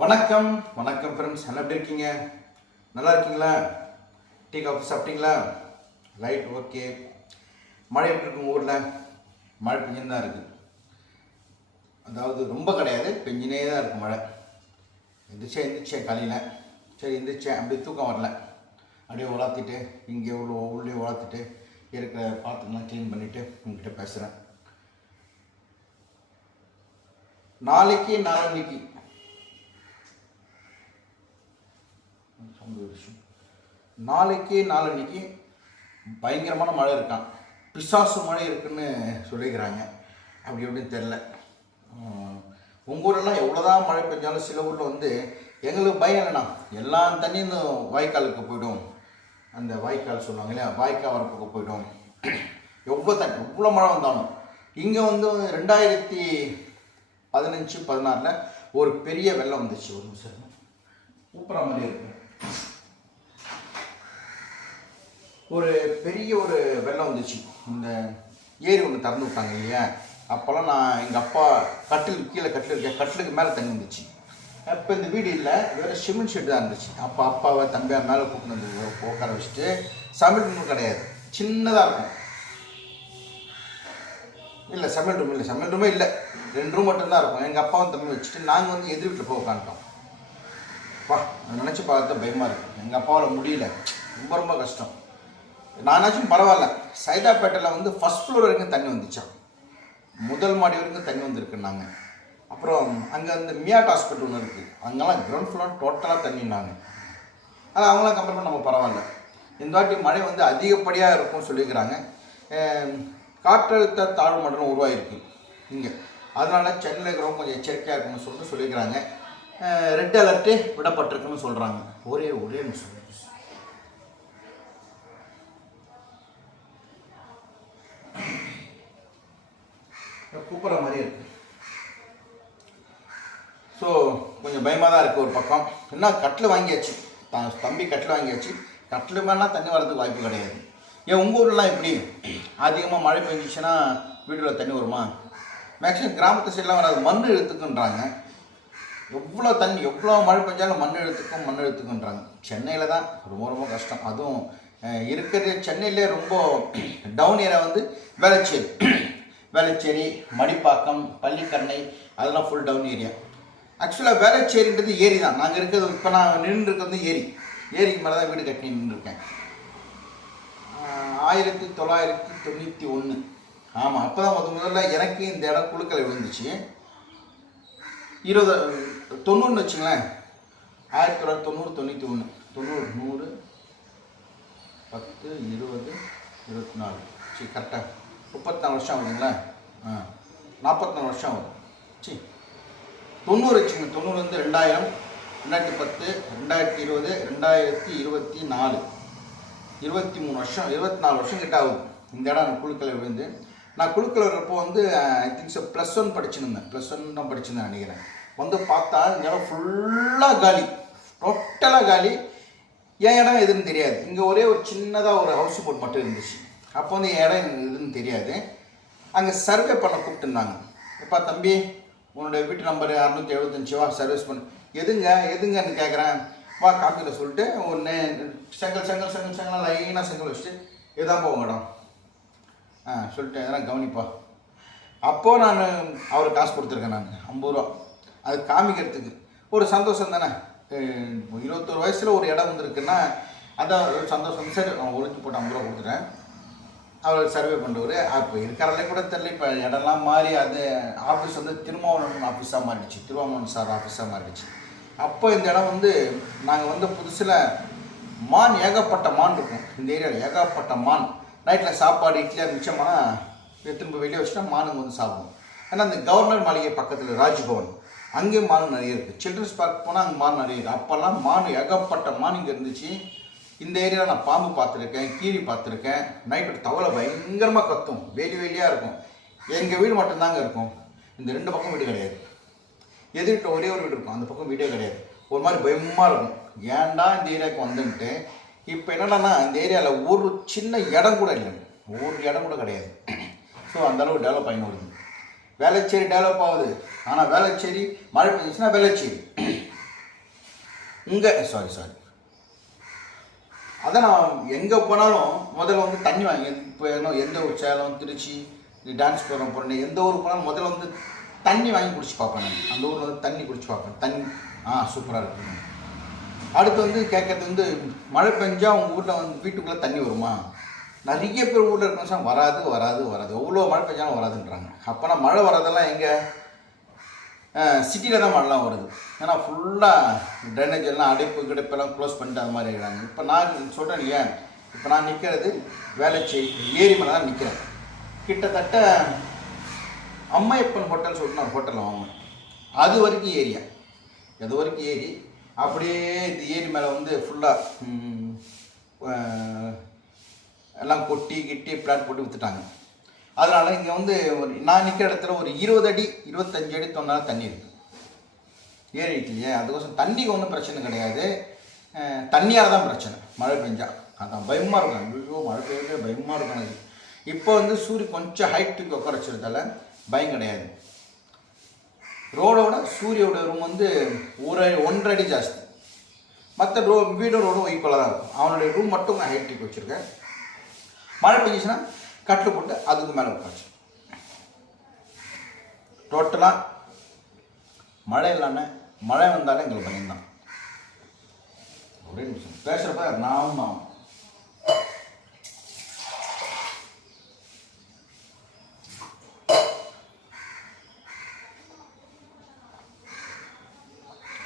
வணக்கம். வணக்கம் ஃப்ரெண்ட்ஸ் நல்லா எப்படி இருக்கீங்க? நல்லா இருக்கீங்களா? டீ காஃபி சாப்பிட்டீங்களா? ரைட் ஓகே மழை எப்படி இருக்கும் ஊரில்? மழை பெஞ்சுன்னு தான் இருக்குது அதாவது ரொம்ப கிடையாது. பெஞ்சினே தான் இருக்குது மழை. எந்திரிச்சே எந்திரிச்சேன் காலையில். சரி எந்திரிச்சேன். அப்படியே தூக்கம் வரல. அப்படியே உலாத்திட்டு இங்கே உள்ள உள்ளே உலாத்திட்டு இருக்கிற பாத்திரம்லாம் க்ளீன் பண்ணிவிட்டு உங்ககிட்ட பேசுகிறேன் நாளைக்கு நாளன்னைக்கு சவுண்ட் விஷயம். நாளைக்கு நாளன்னைக்கு பயங்கரமான மழை இருக்கான் பிசாசு மழை இருக்குன்னு சொல்லிக்கிறாங்க அப்படி எப்படின்னு தெரில உங்கள் ஊரெல்லாம் எவ்வளோதான் மழை பெஞ்சாலும் சில ஊரில் வந்து எங்களுக்கு பயம் இல்லைண்ணா எல்லா தண்ணியும் வாய்க்காலுக்கு போய்டும். அந்த வாய்க்கால் சொல்லுவாங்க இல்லையா? வாய்க்கால் வரப்புக்கு போய்டும். எவ்வளோ தண்ணி எவ்வளோ மழை வந்தாலும். இங்கே வந்து ரெண்டாயிரத்தி பதினஞ்சு பதினாறில் ஒரு பெரிய வெள்ளம் வந்துச்சு. ஒரு நிமிஷம் ஊப்புற மாதிரி இருக்குது ஒரு பெரிய ஒரு வெள்ளம் வந்துச்சு. இந்த ஏரி ஒன்று திறந்து விட்டாங்க இல்லையா? அப்போல்லாம் நான் எங்கள் அப்பா கட்டில் கீழே கட்டில் இருக்க. கட்டிலுக்கு மேலே தண்ணி வந்துச்சு. அப்போ இந்த வீடு இல்லை. வேறு சிமெண்ட் ஷெட் தான் இருந்துச்சு. அப்போ அப்பாவை தம்பியாக மேலே கூப்பிட்டு வந்து உட்கார வச்சுட்டு சமையல் ரூம் கிடையாது. சின்னதாக இருக்கும். இல்லை சமையல் ரூம் இல்லை. சமையல் ரூமே இல்லை. ரெண்டு ரூம் மட்டும்தான் இருக்கும். எங்கள் அப்பாவும் தம்பி வச்சுட்டு நாங்கள் வந்து எதிர் வீட்டில் போய் உட்காந்துட்டோம் வா நினச்சி பார்த்தா பயமாக இருக்கும் எங்கள் அப்பாவால் முடியல. ரொம்ப ரொம்ப கஷ்டம். நானாச்சும் பரவாயில்ல. சைதாப்பேட்டையில் வந்து ஃபஸ்ட் ஃப்ளோர் வரைக்கும் தண்ணி வந்துச்சான் முதல் மாடி வரைக்கும் தண்ணி வந்திருக்குன்னாங்க. அப்புறம் அங்கே அந்த மியாட் ஹாஸ்பிட்டல் ஒன்று இருக்குது அங்கெல்லாம் கிரவுண்ட் ஃப்ளோர் டோட்டலாக தண்ணினாங்க ஆனால் அவங்களாம் கம்பேர் பண்ண நம்ம பரவாயில்ல. இந்த வாட்டி மழை வந்து அதிகப்படியாக இருக்கும்னு சொல்லியிருக்கிறாங்க. காற்றழுத்த தாழ்வு மண்டலம் உருவாகிருக்கு இங்கே. அதனால சென்னையில் இருக்கிறவங்க கொஞ்சம் எச்சரிக்கையாக இருக்கணும்னு சொல்லிட்டு சொல்லியிருக்கிறாங்க. ரெட் அலர்ட்டு விடப்பட்டிருக்குன்னு சொல்கிறாங்க ஒரே ஒரே நிமிஷம். கூப்பிட்ற மாதிரி இருக்கு. ஸோ கொஞ்சம் பயமாக தான் இருக்குது ஒரு பக்கம். என்ன கட்டில் வாங்கியாச்சு. த- தம்பி கட்டில் வாங்கியாச்சு. கட்டில் மேலாம் தண்ணி வரதுக்கு வாய்ப்பு கிடையாது. ஏன் உங்கள் ஊர்லாம் எப்படி? அதிகமாக மழை பெஞ்சிச்சுன்னா வீட்டில் தண்ணி வருமா? மேக்ஸிமம் கிராமத்து சைட்லாம் வராது. மண் இழுத்துக்குன்றாங்க. எவ்வளோ தண்ணி எவ்வளோ மழை பெஞ்சாலும் மண் இழுத்துக்கும் மண் இழுத்துக்குன்றாங்க. சென்னையில் தான் ரொம்ப ரொம்ப கஷ்டம். அதுவும் இருக்கிறது சென்னையிலே ரொம்ப டவுன் ஏரியா வந்து வேளச்சேரி. வேளச்சேரி மடிப்பாக்கம் பள்ளிக்கரணை அதெல்லாம் ஃபுல் டவுன் ஏரியா ஆக்சுவலாக வேளச்சேரின்றது ஏரி தான். நாங்கள் இருக்கிறது இப்போ நான் நின்று இருக்கிறது ஏரி. ஏரிக்கு மேலே தான் வீடு கட்டி நின்றுருக்கேன் ஆயிரத்தி தொள்ளாயிரத்தி தொண்ணூற்றி ஒன்று ஆமாம் அப்போ தான் முத முதல்ல எனக்கு இந்த இடம் குழுக்களை விழுந்துச்சு. இருபது தொண்ணூறுன்னு வச்சுங்களேன். ஆயிரத்தி தொள்ளாயிரத்தி தொண்ணூறு தொண்ணூற்றி ஒன்று தொண்ணூறு நூறு பத்து இருபது இருபத்தி நாலு. சரி கரெக்டாக முப்பத்தி நாலு வருஷம் ஆகுதுங்களா? ஆ வருஷம் ஆகுது. சி தொண்ணூறு வச்சுங்க தொண்ணூறுலேருந்து ரெண்டாயிரம் ரெண்டாயிரத்தி பத்து ரெண்டாயிரத்தி இருபது ரெண்டாயிரத்தி இருபத்தி நாலு. இருபத்தி மூணு வருஷம் இருபத்தி நாலு வருஷம் கிட்ட ஆகுது. இந்த இடம் நான் குழுக்களை விழுந்து. நான் குழுக்கள் வர்றப்போ வந்து ஐ திங்க்ஸ் ப்ளஸ் ஒன் படிச்சுருந்தேன். ப்ளஸ் ஒன் தான் படிச்சிருந்தேன் நினைக்கிறேன். வந்து பார்த்தா இந்த இடம் ஃபுல்லாக காலி. டோட்டலாக காலி. என் இடம் எதுன்னு தெரியாது. இங்கே ஒரே ஒரு சின்னதாக ஒரு ஹவுஸ் போட் மட்டும் இருந்துச்சு. அப்போ வந்து என் இடம் எனக்கு எதுன்னு தெரியாது. அங்கே சர்வே பண்ண கூப்பிட்டுருந்தாங்க. எப்பா தம்பி உன்னோட வீட்டு நம்பர் அறுநூத்தி எழுபத்தஞ்சு வா சர்வீஸ் பண்ணு. எதுங்க எதுங்கன்னு கேட்குறேன் வா காப்பியில் சொல்லிட்டு ஒன்று செங்கல் செங்கல் செங்கல் செங்கல் லைனாக செங்கல் வச்சுட்டு இதுதான் போவோம் இடம் ஆ சொல்லிட்டு எதனா கவனிப்பா. அப்போது நான் அவருக்கு காசு கொடுத்துருக்கேன் நான் ஐம்பது ரூபா. அது காமிக்கிறதுக்கு. ஒரு சந்தோஷம் தானே. இருபத்தொரு வயசில் ஒரு இடம் வந்திருக்குன்னா அதான் ஒரு சந்தோஷம். சரி நான் ஒழிச்சு போட்டு ஐம்பது ரூபா கொடுத்துட்டேன். அவர் சர்வே பண்ணுறவர் அப்போ இருக்கிறதே கூட தெரியல. இப்போ இடம்லாம் மாறி அது ஆஃபீஸ் வந்து திருமாவளவன் ஆஃபீஸாக மாறிடுச்சு. திருவாமன் சார் ஆஃபீஸாக மாறிடுச்சு. அப்போ இந்த இடம் வந்து நாங்கள் வந்து புதுசில் மான் ஏகப்பட்ட மான் இருக்கும். இந்த ஏரியாவில் ஏகப்பட்ட மான். நைட்டில் சாப்பாடு இட்லியாக மிச்சமான எடுத்துன்னு போய் வெளியே வச்சுட்டா மானுங்க வந்து சாப்பிடும் ஏன்னா அந்த கவர்னர் மாளிகை பக்கத்தில் ராஜ்பவன். அங்கேயும் மான் நிறைய இருக்குது சில்ட்ரன்ஸ் பார்க் போனால் அங்கே மான் நிறைய இருக்குது அப்போல்லாம் மான் ஏகப்பட்ட மான் இங்கே இருந்துச்சு. இந்த ஏரியாவில் நான் பாம்பு பார்த்துருக்கேன் கீரி பார்த்துருக்கேன். நைட்டு தவளை பயங்கரமாக கத்தும். வேலி வேலியாக இருக்கும். எங்கள் வீடு மட்டும்தாங்க இருக்கும். இந்த ரெண்டு பக்கம் வீடு கிடையாது. எதிர்கிட்ட ஒரே ஒரு வீடு இருக்கும். அந்த பக்கம் வீடே கிடையாது. ஒரு மாதிரி பயமாக இருக்கும். ஏன்டா இந்த ஏரியாவுக்கு வந்துன்ட்டு? இப்போ என்னடான்னா இந்த ஏரியாவில் ஒரு சின்ன இடம் கூட இல்லை ஒரு இடம் கூட கிடையாது. ஸோ அந்தளவு டெவலப் ஆகின்னு வருது. வேளச்சேரி டெவலப் ஆகுது. ஆனால் வேளச்சேரி மழை பெஞ்சிச்சுன்னா வேலைச்சேரி உங்கள் சாரி சாரி அதான் நான் எங்கே போனாலும் முதல்ல வந்து தண்ணி வாங்கி இப்போ என்ன எந்த ஒரு சேலம் திருச்சி டான்ஸ் ப்ரோக்ராம் போகிறேன் எந்த ஊருக்கு போனாலும் முதல்ல வந்து தண்ணி வாங்கி குடிச்சு பார்ப்பேன் நான். அந்த ஊரில் வந்து தண்ணி குடிச்சு பார்ப்பேன். தண்ணி ஆ சூப்பராக இருக்குங்க அடுத்து வந்து கேட்கறது வந்து மழை பெஞ்சா உங்கள் ஊரில் வந்து வீட்டுக்குள்ளே தண்ணி வருமா? நிறைய பேர் ஊரில் இருக்கணும் வராது வராது வராது. எவ்வளோ மழை பெஞ்சாலும் வராதுன்றாங்க. அப்போனா மழை வராதெல்லாம் எங்கே? சிட்டியில் தான் மழைலாம் வருது. ஏன்னா ஃபுல்லாக ட்ரைனேஜ் எல்லாம் அடைப்பு கிடப்பெல்லாம் க்ளோஸ் பண்ணிட்டு அது மாதிரி இருக்கிறாங்க இப்போ நான் சொல்கிறேன் இல்லையா? இப்போ நான் நிற்கிறது வேலைச்சேரி ஏரி மேலே தான் நிற்கிறேன் கிட்டத்தட்ட அம்மையப்பன் ஹோட்டல் சொல்லிட்டு நான் ஹோட்டலில் வாங்கினேன் அது வரைக்கும் ஏரியா. அது வரைக்கும் ஏரி. அப்படியே இந்த ஏரி மேலே வந்து ஃபுல்லாக எல்லாம் கொட்டி கிட்டி பிளாட் போட்டு விற்றுட்டாங்க அதனால் இங்கே வந்து ஒரு நான் நிற்கிற இடத்துல ஒரு இருபது அடி இருபத்தஞ்சு அடி தொண்ணாலும் தண்ணி இருக்குது ஏரி இல்லையே? அதுக்கோசம் தண்ணிக்கு ஒன்றும் பிரச்சனை கிடையாது. தண்ணியாக தண்ணியால் தான் பிரச்சனை. மழை பெஞ்சா. அதான் பயமாக இருக்கும். ஐயோ மழை பெய்யவே பயமாக இருக்கும் எனக்கு. இப்போ வந்து சூரிய கொஞ்சம் ஹைட்டுக்கு உட்கார வச்சதால பயம் கிடையாது. ரோடோட சூரியோட ரூம் வந்து ஒரு ஒன்றரை அடி ஜாஸ்தி. மற்ற ரோ வீடோட ரோடும் ஈக்குவலாக தான் இருக்கும். அவனுடைய ரூம் மட்டும் நான் ஹைட்டுக்கு வச்சுருக்கேன். மழை பெஞ்சிச்சுன்னா கட்டில் போட்டு அதுக்கு மேலே உட்காச்சு டோட்டலாக மழை இல்லாமல் மழை வந்தாலே எங்களுக்கு பயம்தான் ஒரே நிமிஷம். பேசுகிறப்ப நான் ஆகும்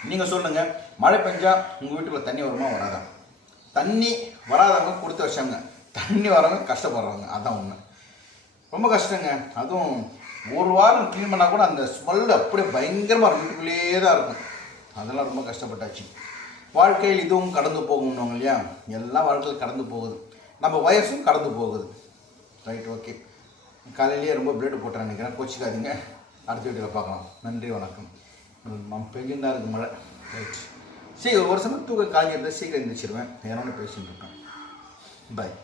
நீங்கள் சொல்லுங்கள் மழை பெஞ்சா உங்கள் வீட்டுக்குள்ள தண்ணி வருமா வராதா? தண்ணி வராதவங்க கொடுத்து வச்சாங்க தண்ணி வரவங்க கஷ்டப்படுறாங்க. அதான் உண்மை. ரொம்ப கஷ்டங்க. அதுவும் ஒரு வாரம் க்ளீன் பண்ணால் கூட அந்த ஸ்மெல் அப்படியே பயங்கரமாக வீட்டுக்குள்ளேயே தான் இருக்கும். அதெல்லாம் ரொம்ப கஷ்டப்பட்டாச்சு. வாழ்க்கையில் இதுவும் கடந்து போகணும்னு இல்லையா? எல்லாம் வாழ்க்கையில் கடந்து போகுது. நம்ம வயசும் கடந்து போகுது. ரைட் ஓகே காலையிலேயே ரொம்ப பிளேடு போட்டேன் நினைக்கிறேன். கோச்சிக்காதீங்க. அடுத்த வீட்டில் பார்க்கலாம். நன்றி வணக்கம். பெஞ்சுன்னு தான் இருக்குது மழை. ரைட் சரி ஒரு வருஷம் தூக்க காய்கறி சீக்கிரம் எழுந்திரிச்சிருவேன் வேற ஒன்று பேசிட்டு இருக்கேன். பாய்